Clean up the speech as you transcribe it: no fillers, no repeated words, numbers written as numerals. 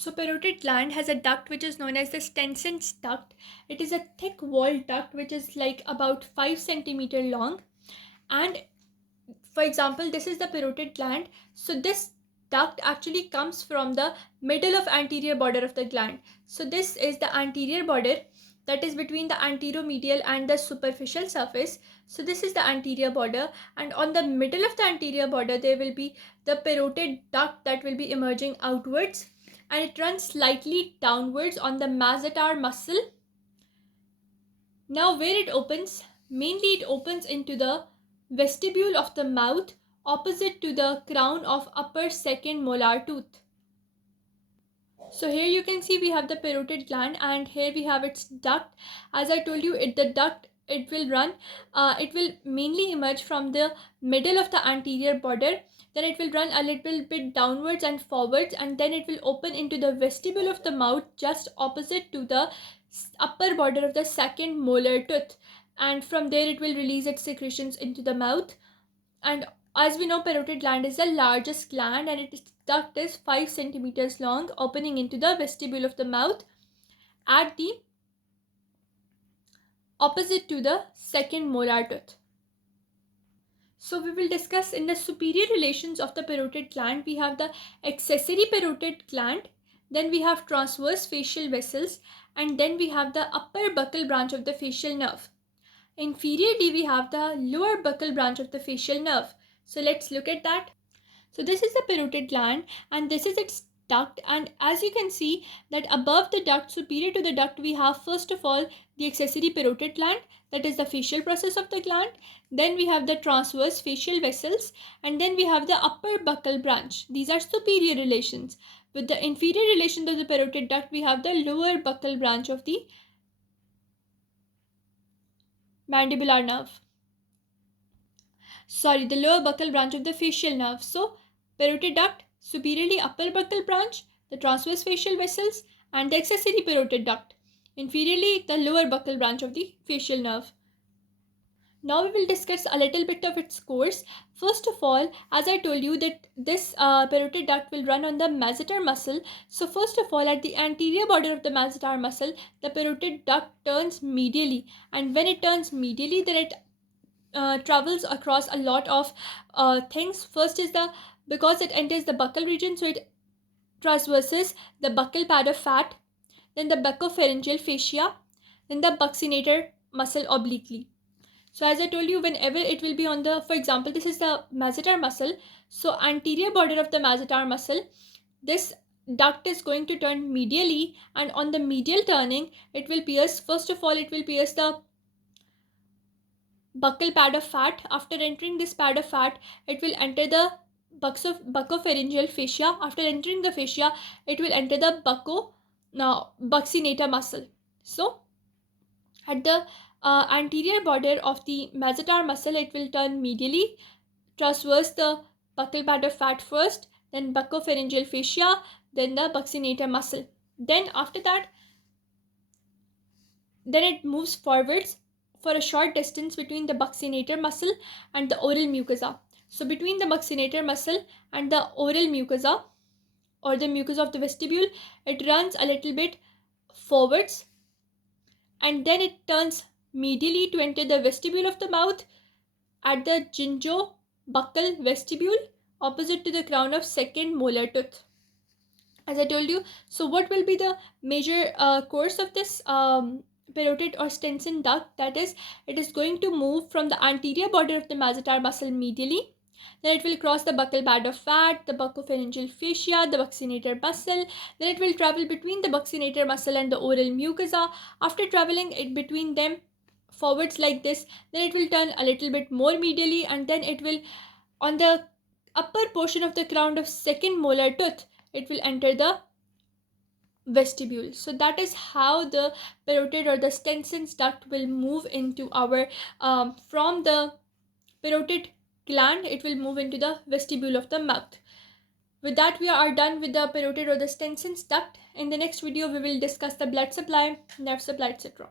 So parotid gland has a duct which is known as the Stensons duct. It is a thick walled duct which is like about 5 centimeter long. And for example, this is the parotid gland. So this duct actually comes from the middle of anterior border of the gland. So this is the anterior border that is between the anteromedial and the superficial surface. So this is the anterior border, and on the middle of the anterior border there will be the parotid duct that will be emerging outwards, and it runs slightly downwards on the masseter muscle. Now where it opens, mainly it opens into the vestibule of the mouth opposite to the crown of upper second molar tooth. So here you can see we have the parotid gland, and here we have its duct. As I told you, the duct, it will run, it will mainly emerge from the middle of the anterior border. Then it will run a little bit downwards and forwards, and then it will open into the vestibule of the mouth just opposite to the upper border of the second molar tooth. And from there it will release its secretions into the mouth. And as we know, parotid gland is the largest gland, and its duct is 5 centimeters long, opening into the vestibule of the mouth at the opposite to the second molar tooth. So we will discuss in the superior relations of the parotid gland. We have the accessory parotid gland, then we have transverse facial vessels, and then we have the upper buccal branch of the facial nerve. Inferiorly, we have the lower buccal branch of the facial nerve. So let's look at that. So this is the parotid gland, and this is its duct, and as you can see that above the duct, superior to the duct, we have first of all the accessory parotid gland, that is the facial process of the gland. Then we have the transverse facial vessels, and then we have the upper buccal branch. These are superior relations. With the inferior relation of the parotid duct, we have the lower buccal branch of the mandibular nerve. The lower buccal branch of the facial nerve. So parotid duct, superiorly upper buccal branch, the transverse facial vessels, and the accessory parotid duct. Inferiorly, the lower buccal branch of the facial nerve. Now we will discuss a little bit of its course. First of all, as I told you that this parotid duct will run on the masseter muscle. So first of all, at the anterior border of the masseter muscle, the parotid duct turns medially, and when it turns medially, then it travels across a lot of things. First is because it enters the buccal region, so it traverses the buccal pad of fat, then the buccopharyngeal fascia, then the buccinator muscle obliquely. So as I told you, whenever it will be on the, for example, this is the masseter muscle. So anterior border of the masseter muscle, this duct is going to turn medially, and on the medial turning, it will pierce, first of all, it will pierce the buccal pad of fat. After entering this pad of fat, it will enter the buccopharyngeal fascia. After entering the fascia, it will enter the buccinator muscle. So at the anterior border of the masseter muscle, it will turn medially, traverse the buccal pad of fat first, then buccopharyngeal fascia, then the buccinator muscle. Then after that, then it moves forwards for a short distance between the buccinator muscle and the oral mucosa. So between the buccinator muscle and the oral mucosa, or the mucosa of the vestibule, it runs a little bit forwards, and then it turns medially to enter the vestibule of the mouth at the gingobuccal vestibule opposite to the crown of second molar tooth. As I told you, so what will be the major course of this parotid or Stenson duct? That is, it is going to move from the anterior border of the masseter muscle medially. Then it will cross the buccal pad of fat, the buccopharyngeal fascia, the buccinator muscle. Then it will travel between the buccinator muscle and the oral mucosa. After traveling it between them forwards like this, then it will turn a little bit more medially, and then it will, on the upper portion of the crown of second molar tooth, it will enter the vestibule. So that is how the parotid or the Stensons duct will move into our from the parotid gland, it will move into the vestibule of the mouth. With that, we are done with the parotid or the Stensons duct. In the next video, we will discuss the blood supply, nerve supply, etc.